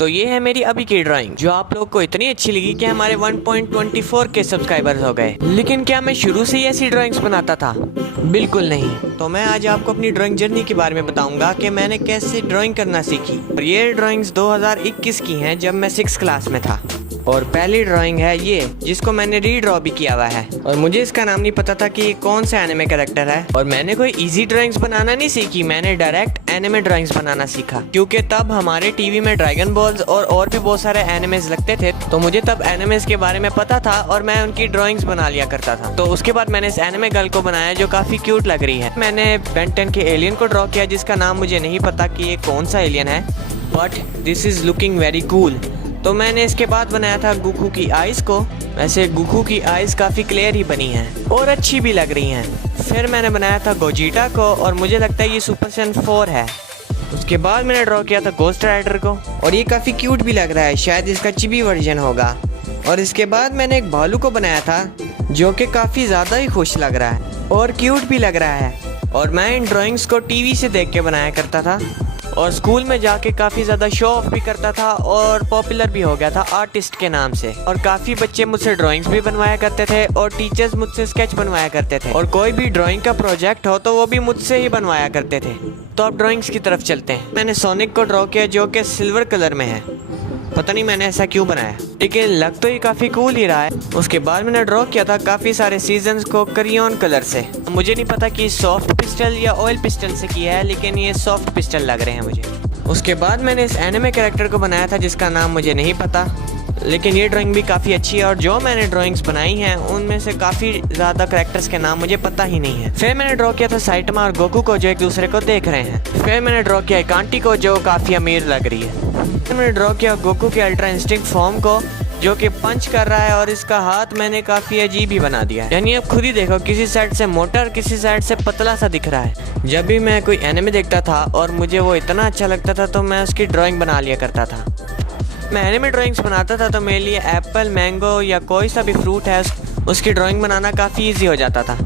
तो ये है मेरी अभी की ड्राइंग जो आप लोग को इतनी अच्छी लगी कि हमारे 1.24 के सब्सक्राइबर्स हो गए। लेकिन क्या मैं शुरू से ही ऐसी ड्राइंग्स बनाता था? बिल्कुल नहीं। तो मैं आज आपको अपनी ड्राइंग जर्नी के बारे में बताऊंगा कि मैंने कैसे ड्राइंग करना सीखी। और ये ड्राइंग्स 2021 की हैं जब मैं 6th क्लास में था। और पहली ड्राइंग है ये जिसको मैंने रीड्रॉ भी किया हुआ है और मुझे इसका नाम नहीं पता था कि ये कौन सा एनिमे कैरेक्टर है। और मैंने कोई इजी ड्राइंग्स बनाना नहीं सीखी, मैंने डायरेक्ट एनिमे ड्राइंग्स बनाना सीखा क्योंकि तब हमारे टीवी में ड्रैगन बॉल्स और भी बहुत सारे एनिमेज लगते थे। तो मुझे तब एनिमेज के बारे में पता था और मैं उनकी ड्राइंग्स बना लिया करता था। तो उसके बाद मैंने इस एनिमे गर्ल को बनाया जो काफी क्यूट लग रही है। मैंने बेन 10 के एलियन को ड्रॉ किया जिसका नाम मुझे नहीं पता कि ये कौन सा एलियन है, but this is looking very cool. तो मैंने इसके बाद बनाया था गोकू की आइज़ को। वैसे गोकू की आइज़ काफ़ी क्लियर ही बनी हैं और अच्छी भी लग रही हैं। फिर मैंने बनाया था गोजीटा को और मुझे लगता है ये सुपर सैयन 4 है। उसके बाद मैंने ड्रॉ किया था गोस्ट राइडर को और ये काफ़ी क्यूट भी लग रहा है, शायद इसका चिबी वर्जन होगा। और इसके बाद मैंने एक भालू को बनाया था जो कि काफ़ी ज़्यादा ही खुश लग रहा है और क्यूट भी लग रहा है। और मैं इन ड्राइंग्स को टीवी से देख के बनाया करता था और स्कूल में जाके काफ़ी ज़्यादा शो ऑफ भी करता था और पॉपुलर भी हो गया था आर्टिस्ट के नाम से। और काफ़ी बच्चे मुझसे ड्राइंग्स भी बनवाया करते थे और टीचर्स मुझसे स्केच बनवाया करते थे और कोई भी ड्राइंग का प्रोजेक्ट हो तो वो भी मुझसे ही बनवाया करते थे। तो अब ड्राइंग्स की तरफ चलते हैं। मैंने सोनिक को ड्रॉ किया जो कि सिल्वर कलर में है, पता नहीं मैंने ऐसा क्यों बनाया, लेकिन लग तो ये काफ़ी कूल ही रहा है। उसके बाद मैंने ड्रॉ किया था काफ़ी सारे सीजन्स को क्रेयॉन कलर से। मुझे नहीं पता कि सॉफ्ट पिस्टल या ऑयल पिस्टल से किया है, लेकिन ये सॉफ्ट पिस्टल लग रहे हैं मुझे। उसके बाद मैंने इस एनिमे कैरेक्टर को बनाया था जिसका नाम मुझे नहीं पता, लेकिन ये ड्राइंग भी काफ़ी अच्छी है। और जो मैंने ड्राइंग्स बनाई हैं उनमें से काफ़ी ज़्यादा कैरेक्टर्स के नाम मुझे पता ही नहीं है। फिर मैंने ड्रॉ किया था साइटमा और गोकू को जो एक दूसरे को देख रहे हैं। फिर मैंने ड्रॉ किया एक आंटी को जो काफ़ी अमीर लग रही है। फिर मैंने ड्रॉ किया गोकू के अल्ट्रा इंस्टिंक्ट फॉर्म को जो कि पंच कर रहा है और इसका हाथ मैंने काफ़ी अजीब ही बना दिया है। यानी अब खुद ही देखो, किसी साइड से मोटा और किसी साइड से पतला सा दिख रहा है। जब भी मैं कोई एनिमे देखता था और मुझे वो इतना अच्छा लगता था तो मैं उसकी ड्राइंग बना लिया करता था। मैं एनिमे ड्राइंग्स बनाता था तो मेरे लिए एप्पल, मैंगो या कोई सा भी फ्रूट है उसकी ड्राइंग बनाना काफ़ी ईजी हो जाता था।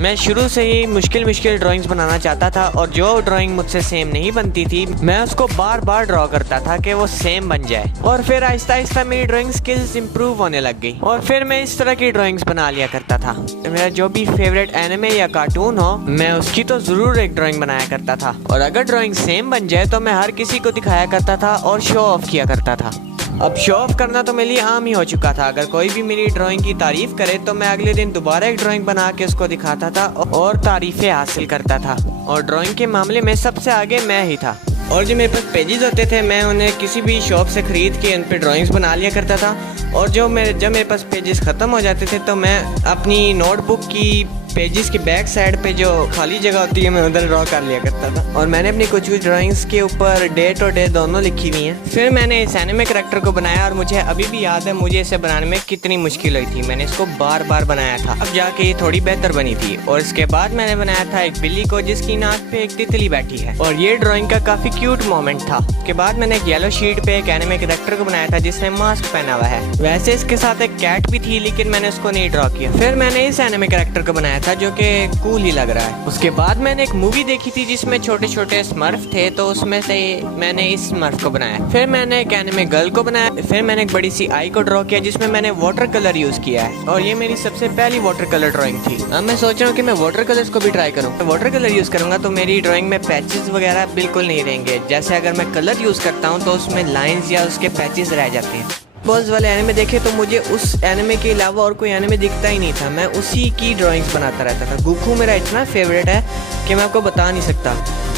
मैं शुरू से ही मुश्किल ड्राइंग्स बनाना चाहता था और जो ड्राइंग मुझसे सेम नहीं बनती थी मैं उसको बार बार ड्रॉ करता था कि वो सेम बन जाए। और फिर आहिस्ता आहिस्ता मेरी ड्राइंग स्किल्स इंप्रूव होने लग गई और फिर मैं इस तरह की ड्राइंग्स बना लिया करता था। तो मेरा जो भी फेवरेट एनिमे या कार्टून हो मैं उसकी तो ज़रूर एक ड्राइंग बनाया करता था। और अगर ड्राइंग सेम बन जाए तो मैं हर किसी को दिखाया करता था और शो ऑफ किया करता था। अब शो ऑफ करना तो मेरे लिए आम ही हो चुका था। अगर कोई भी मेरी ड्राइंग की तारीफ करे तो मैं अगले दिन दोबारा एक ड्राइंग बना के उसको दिखाता था और तारीफें हासिल करता था। और ड्राइंग के मामले में सबसे आगे मैं ही था। और जो मेरे पास पेजेस होते थे मैं उन्हें किसी भी शॉप से ख़रीद के उन पर ड्राइंग्स बना लिया करता था। और जब मेरे पास पेजेस ख़त्म हो जाते थे तो मैं अपनी नोटबुक की पेजेस की बैक साइड पे जो खाली जगह होती है मैं उधर ड्रॉ कर लिया करता था। और मैंने अपनी कुछ ड्राइंग्स के ऊपर डेट और डे दोनों लिखी हुई हैं। फिर मैंने इस एनिमे कैरेक्टर को बनाया और मुझे अभी भी याद है मुझे इसे बनाने में कितनी मुश्किल हुई थी। मैंने इसको बार बार बनाया था, अब जाके ये थोड़ी बेहतर बनी थी। और इसके बाद मैंने बनाया था एक बिल्ली को जिसकी नाक पे एक तितली बैठी है और ये ड्राइंग का काफ़ी क्यूट मोमेंट था। उसके बाद मैंने एक येलो शीट पे एक एनिमे कैरेक्टर को बनाया था जिसने मास्क पहना हुआ है। वैसे इसके साथ एक कैट भी थी लेकिन मैंने उसको नहीं ड्रॉ किया। फिर मैंने इस एनिमे कैरेक्टर को बनाया था जो कि कूल ही लग रहा है। उसके बाद मैंने एक मूवी देखी थी जिसमें छोटे छोटे स्मर्फ थे तो उसमें से मैंने इस स्मर्फ को बनाया। फिर मैंने एक एनिमे गर्ल को बनाया। फिर मैंने एक बड़ी सी आई को ड्रॉ किया जिसमें मैंने वाटर कलर यूज किया है और ये मेरी सबसे पहली वाटर कलर ड्राइंग थी। अब मैं सोच रहा हूँ कि मैं वाटर कलर्स को भी ट्राई करूँ। वाटर कलर यूज करूंगा तो मेरी ड्राइंग में पैचेस वगैरह बिल्कुल नहीं रहेंगे। जैसे अगर मैं कलर यूज करता हूँ तो उसमें लाइन्स या उसके पैचेस रह जाते हैं। बॉल्स वाले एनिमे देखे तो मुझे उस एनिमे के अलावा और कोई एनिमे दिखता ही नहीं था, मैं उसी की ड्राइंग्स बनाता रहता था। गोकू मेरा इतना फेवरेट है कि मैं आपको बता नहीं सकता।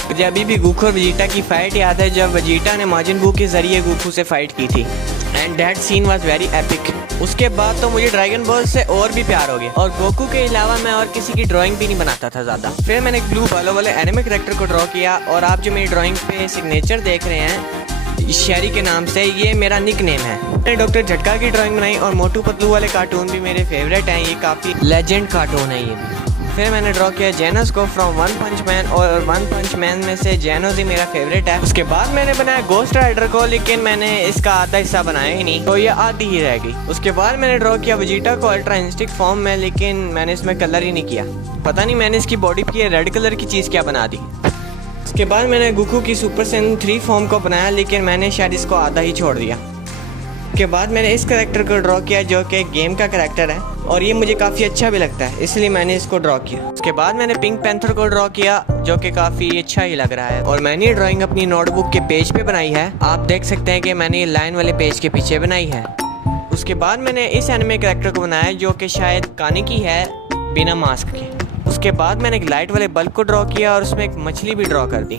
मुझे अभी भी गोकू और वेजिटा की फ़ाइट याद है जब वेजिटा ने माजिन बू के ज़रिए गोकू से फ़ाइट की थी and that scene was very epic. उसके बाद तो मुझे ड्रैगन बॉल से और भी प्यार हो गया और गोकू के अलावा मैं और किसी की ड्राइंग भी नहीं बनाता था ज़्यादा। फिर मैंने एक ब्लू बालों वाले एनिमे कैरेक्टर को ड्रॉ किया और आप जो मेरी ड्राइंग पे सिग्नेचर देख रहे हैं शेरी के नाम से, ये मेरा निक नेम है। मैंने डॉक्टर झटका की ड्राइंग बनाई और मोटू पतलू वाले कार्टून भी मेरे फेवरेट हैं, ये काफ़ी लेजेंड कार्टून है ये भी। फिर मैंने ड्रॉ किया जेनस को फ्रॉम वन पंच मैन और वन पंच मैन में से जेनस ही मेरा फेवरेट है। उसके बाद मैंने बनाया गोस्ट राइडर को लेकिन मैंने इसका आधा हिस्सा बनाया ही नहीं तो ये आधी ही रह गई। उसके बाद मैंने ड्रॉ किया वेजिटा को अल्ट्रा इंस्टिंक्ट फॉर्म में लेकिन मैंने इसमें कलर ही नहीं किया। पता नहीं मैंने इसकी बॉडी की रेड कलर की चीज़ क्या बना दी। उसके बाद मैंने गोकू की सुपर सैयन 3 फॉर्म को बनाया, लेकिन मैंने शायद इसको आधा ही छोड़ दिया। उसके बाद मैंने इस करैक्टर को ड्रॉ किया जो कि गेम का करैक्टर है और ये मुझे काफ़ी अच्छा भी लगता है, इसलिए मैंने इसको ड्रॉ किया। उसके बाद मैंने पिंक पैंथर को ड्रॉ किया जो कि काफ़ी अच्छा ही लग रहा है और मैंने ये ड्राइंग अपनी नोटबुक के पेज पे बनाई है। आप देख सकते हैं कि मैंने ये लाइन वाले पेज के पीछे बनाई है। उसके बाद मैंने इस एनिमे करैक्टर को बनाया जो कि शायद काने की है बिना मास्क के। उसके बाद मैंने एक लाइट वाले बल्ब को ड्रॉ किया और उसमें एक मछली भी ड्रॉ कर दी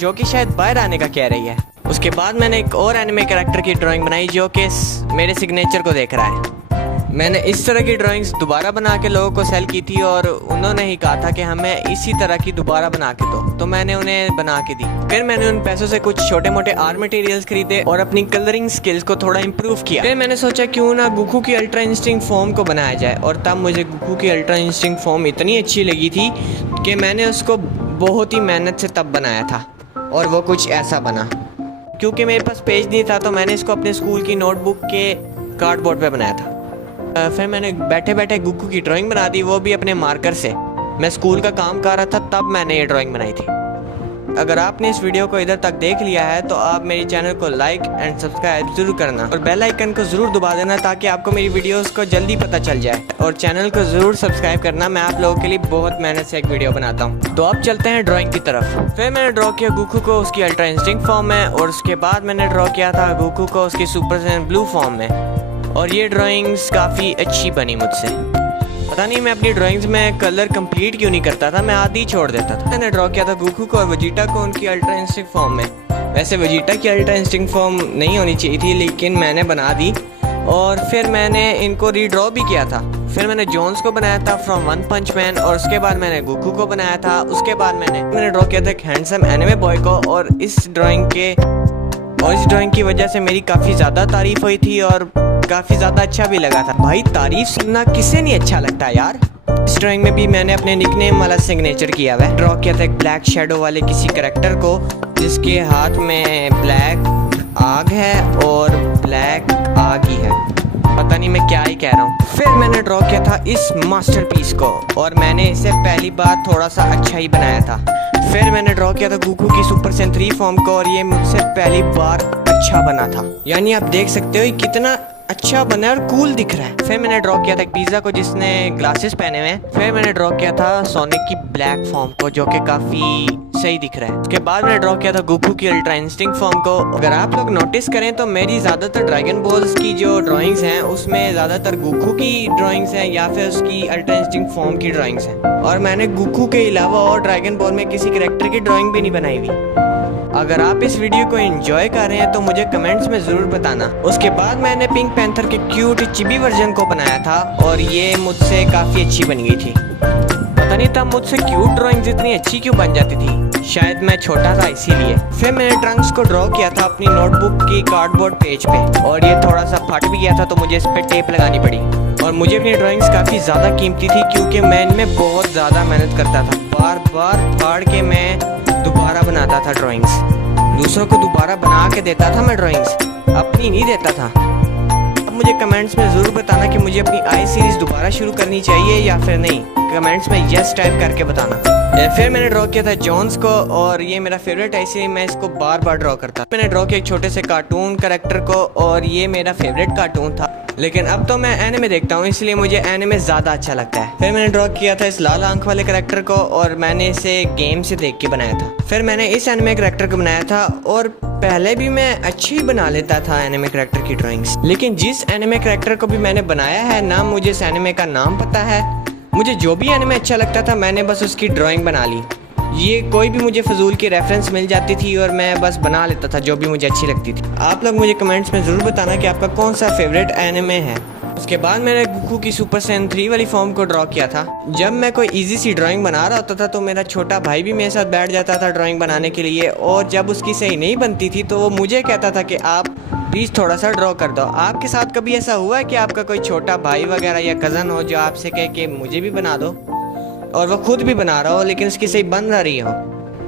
जो कि शायद बाहर आने का कह रही है। उसके बाद मैंने एक और एनिमे कैरेक्टर की ड्राइंग बनाई जो कि मेरे सिग्नेचर को देख रहा है। मैंने इस तरह की ड्राइंग्स दोबारा बना के लोगों को सेल की थी और उन्होंने ही कहा था कि हमें इसी तरह की दोबारा बना के दो, तो मैंने उन्हें बना के दी। फिर मैंने उन पैसों से कुछ छोटे मोटे आर्ट मटेरियल्स खरीदे और अपनी कलरिंग स्किल्स को थोड़ा इम्प्रूव किया। फिर मैंने सोचा क्यों ना गोकू की अल्ट्रा इंस्टिंक्ट फॉर्म को बनाया जाए और तब मुझे गोकू की अल्ट्रा इंस्टिंक्ट फॉर्म इतनी अच्छी लगी थी कि मैंने उसको बहुत ही मेहनत से तब बनाया था और वो कुछ ऐसा बना। क्योंकि मेरे पास पेज नहीं था तो मैंने इसको अपने स्कूल की नोटबुक के कार्डबोर्ड पे बनाया था। फिर मैंने बैठे बैठे गोकू की ड्राइंग बना दी, वो भी अपने मार्कर से। मैं स्कूल का काम कर रहा था तब मैंने ये ड्राइंग बनाई थी। अगर आपने इस वीडियो को इधर तक देख लिया है तो आप मेरे चैनल को लाइक एंड सब्सक्राइब जरूर करना और बेल आइकन को ज़रूर दबा देना ताकि आपको मेरी वीडियोस को जल्दी पता चल जाए। और चैनल को ज़रूर सब्सक्राइब करना, मैं आप लोगों के लिए बहुत मेहनत से एक वीडियो बनाता हूँ। तो अब चलते हैं ड्राइंग की तरफ। फिर मैंने ड्रॉ किया गोकू को उसकी अल्ट्रा इंस्टिंक्ट फॉर्म में और उसके बाद मैंने ड्रॉ किया था गोकू को उसकी सुपर सैयन ब्लू फॉर्म में और ये ड्राइंग्स काफ़ी अच्छी बनी मुझसे। पता नहीं मैं अपनी ड्राइंग्स में कलर कंप्लीट क्यों नहीं करता था, मैं आधी छोड़ देता था। मैंने ड्रॉ किया था गोकू को और वेजिटा को उनकी अल्ट्रा इंस्टिंक्ट फॉर्म में। वैसे वेजिटा की अल्ट्रा इंस्टिंक्ट फॉर्म नहीं होनी चाहिए थी लेकिन मैंने बना दी और फिर मैंने इनको रीड्रॉ भी किया था। फिर मैंने जोन्स को बनाया था फ्रॉम वन पंच मैन और उसके बाद मैंने गोकू को बनाया था। उसके बाद मैंने ड्रॉ किया था एक हैंडसम एनिमे बॉय को और इस ड्राइंग की वजह से मेरी काफ़ी ज़्यादा तारीफ हुई थी और काफ़ी ज़्यादा अच्छा भी लगा था। भाई तारीफ सुनना किसे नहीं अच्छा लगता यार। इस ड्राइंग में भी मैंने अपने निकनेम वाला सिग्नेचर किया हुआ है। ड्रॉ किया था एक ब्लैक शेडो वाले किसी करैक्टर को जिसके हाथ में ब्लैक आग है और ब्लैक आग ही है, पता नहीं मैं क्या ही कह रहा हूँ। फिर मैंने ड्रॉ किया था इस मास्टरपीस को और मैंने इसे पहली बार थोड़ा सा अच्छा ही बनाया था। फिर मैंने ड्रॉ किया था गोकू की सुपर सैयन 3 फॉर्म को और ये मुझसे पहली बार अच्छा बना था। यानी आप देख सकते हो कितना अच्छा बना है और कूल दिख रहा है। फिर मैंने ड्रॉ किया था एक पिज़्ज़ा को जिसने ग्लासेस पहने हुए हैं। फिर मैंने ड्रॉ किया था सोनिक की ब्लैक फॉर्म को जो कि काफ़ी सही दिख रहा है। उसके बाद मैंने ड्रॉ किया था गोकू की अल्ट्रा इंस्टिंक्ट फॉर्म को। अगर आप लोग नोटिस करें तो मेरी ज़्यादातर ड्रैगन बॉल्स की जो ड्राइंग्स हैं उसमें ज़्यादातर गोकू की ड्राइंग्स हैं या फिर उसकी अल्ट्रा इंस्टिंक्ट फॉर्म की ड्राइंग्स हैं और मैंने गोकू के अलावा और ड्रैगन बॉल में किसी कैरेक्टर की ड्राइंग भी नहीं बनाई हुई। अगर आप इस वीडियो को एंजॉय कर रहे हैं तो मुझे कमेंट्स में ज़रूर बताना। उसके बाद मैंने पिंक पैंथर के क्यूट चिबी वर्जन को बनाया था और ये मुझसे काफ़ी अच्छी बन गई थी। पता नहीं तब मुझसे क्यूट ड्राइंग्स इतनी अच्छी क्यों बन जाती थी, शायद मैं छोटा था इसीलिए। फिर मैंने ट्रंक्स को ड्रॉ किया था अपनी नोटबुक की कार्डबोर्ड पेज पे और ये थोड़ा सा फट भी गया था तो मुझे इस पर टेप लगानी पड़ी। और मुझे अपनी ड्राइंग्स काफ़ी ज़्यादा कीमती थी क्योंकि मैं इनमें बहुत ज़्यादा मेहनत करता था। बार बार फाड़ के मैं दोबारा बनाता था ड्राइंग्स, दूसरों को दोबारा बना के देता था मैं ड्राइंग्स, अपनी नहीं देता था। अब मुझे कमेंट्स में ज़रूर बताना कि मुझे अपनी आई सीरीज़ दोबारा शुरू करनी चाहिए या फिर नहीं। कमेंट्स में यस टाइप करके बताना। फिर मैंने ड्रॉ किया था जोन्स को और ये मेरा फेवरेट है इसलिए मैं इसको बार बार ड्रॉ करता। मैंने ड्रॉ किया एक छोटे से कार्टून कैरेक्टर को और ये मेरा फेवरेट कार्टून था, लेकिन अब तो मैं एनिमे देखता हूँ इसलिए मुझे एनिमे ज़्यादा अच्छा लगता है। फिर मैंने ड्रॉ किया था इस लाल आंख वाले कैरेक्टर को और मैंने इसे गेम से देख के बनाया था। फिर मैंने इस एनिमे कैरेक्टर को बनाया था और पहले भी मैं अच्छी ही बना लेता था एनिमे कैरेक्टर की ड्राइंग्स, लेकिन जिस एनिमे कैरेक्टर को भी मैंने बनाया है ना मुझे इस एनिमे का नाम पता है। मुझे जो भी एनिमे अच्छा लगता था मैंने बस उसकी ड्राइंग बना ली। ये कोई भी मुझे फजूल की रेफरेंस मिल जाती थी और मैं बस बना लेता था जो भी मुझे अच्छी लगती थी। आप लोग मुझे कमेंट्स में ज़रूर बताना कि आपका कौन सा फेवरेट एनिमे है। उसके बाद मैंने गोकू की सुपर सैयन 3 वाली फॉर्म को ड्रॉ किया था। जब मैं कोई इजी सी ड्राइंग बना रहा होता था तो मेरा छोटा भाई भी मेरे साथ बैठ जाता था ड्राइंग बनाने के लिए और जब उसकी सही नहीं बनती थी तो वो मुझे कहता था कि आप प्लीज़ थोड़ा सा ड्रॉ कर दो। आपके साथ कभी ऐसा हुआ है कि आपका कोई छोटा भाई वगैरह या कज़न हो जो आपसे कहे कि मुझे भी बना दो और वो खुद भी बना रहा हो लेकिन उसकी सही बन ना रही हो?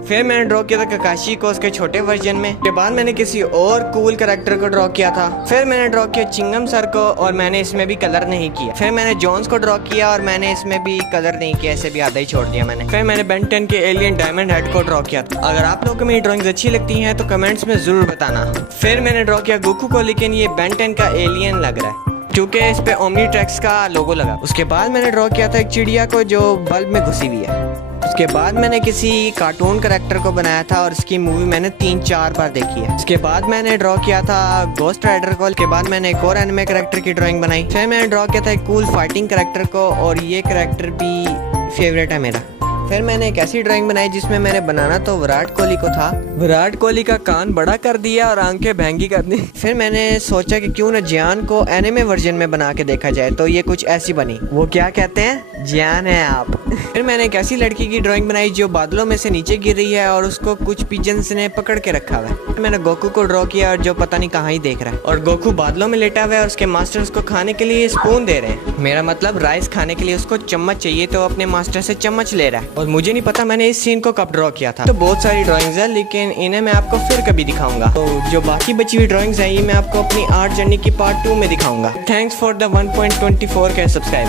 फिर मैंने ड्रॉ किया था ककाशी को उसके छोटे वर्जन में। उसके बाद मैंने किसी और कूल कैरेक्टर को ड्रॉ किया था। फिर मैंने ड्रॉ किया चिंगम सर को और मैंने इसमें भी कलर नहीं किया। फिर मैंने जोन्स को ड्रॉ किया और मैंने इसमें भी कलर नहीं किया, ऐसे भी आधा ही छोड़ दिया मैंने। फिर मैंने बेन 10 के एलियन डायमंड हेड को ड्रॉ किया था। अगर आप लोगों को मेरी ड्राइंग्स अच्छी लगती हैं तो कमेंट्स में जरूर बताना। फिर मैंने ड्रॉ किया गोकू को, लेकिन ये बेन 10 का एलियन लग रहा है क्योंकि इस पे ओमनीट्रेक्स का लोगो लगा। उसके बाद मैंने ड्रॉ किया था एक चिड़िया को जो बल्ब में घुसी हुई है। उसके बाद मैंने किसी कार्टून कैरेक्टर को बनाया था और इसकी मूवी मैंने 3-4 बार देखी है। उसके बाद मैंने ड्रॉ किया था गोस्ट राइडर को। उसके बाद मैंने एक और एनिमे कैरेक्टर की ड्राइंग बनाई। फिर मैंने ड्रॉ किया था एक कूल फाइटिंग कैरेक्टर को और ये कैरेक्टर भी फेवरेट है मेरा। फिर मैंने एक ऐसी ड्राइंग बनाई जिसमें मैंने बनाना तो विराट कोहली को था। विराट कोहली का कान बड़ा कर दिया और आंखें भैंगी कर दी। फिर मैंने सोचा कि क्यों ना जियान को एनिमे वर्जन में बना के देखा जाए, तो ये कुछ ऐसी बनी। वो क्या कहते हैं, जियान है आप। फिर मैंने एक ऐसी लड़की की ड्राइंग बनाई जो बादलों में से नीचे गिर रही है और उसको कुछ पिजन्स ने पकड़ के रखा हुआ है। मैंने गोकू को ड्रॉ किया और जो पता नहीं कहाँ ही देख रहा है, और गोकू बादलों में लेटा हुआ है और उसके मास्टर उसको खाने के लिए स्पून दे रहे हैं। मेरा मतलब राइस खाने के लिए उसको चम्मच चाहिए, तो अपने मास्टर से चम्मच ले रहा है। और मुझे नहीं पता मैंने इस सीन को कब ड्रॉ किया था। तो बहुत सारी ड्राइंग्स है, लेकिन इन्हें मैं आपको फिर कभी दिखाऊंगा। तो जो बाकी बची हुई ड्राइंग्स है ये मैं आपको अपनी आर्ट जर्नी की पार्ट 2 में दिखाऊंगा। थैंक्स फॉर द 1.24 के सब्सक्राइब।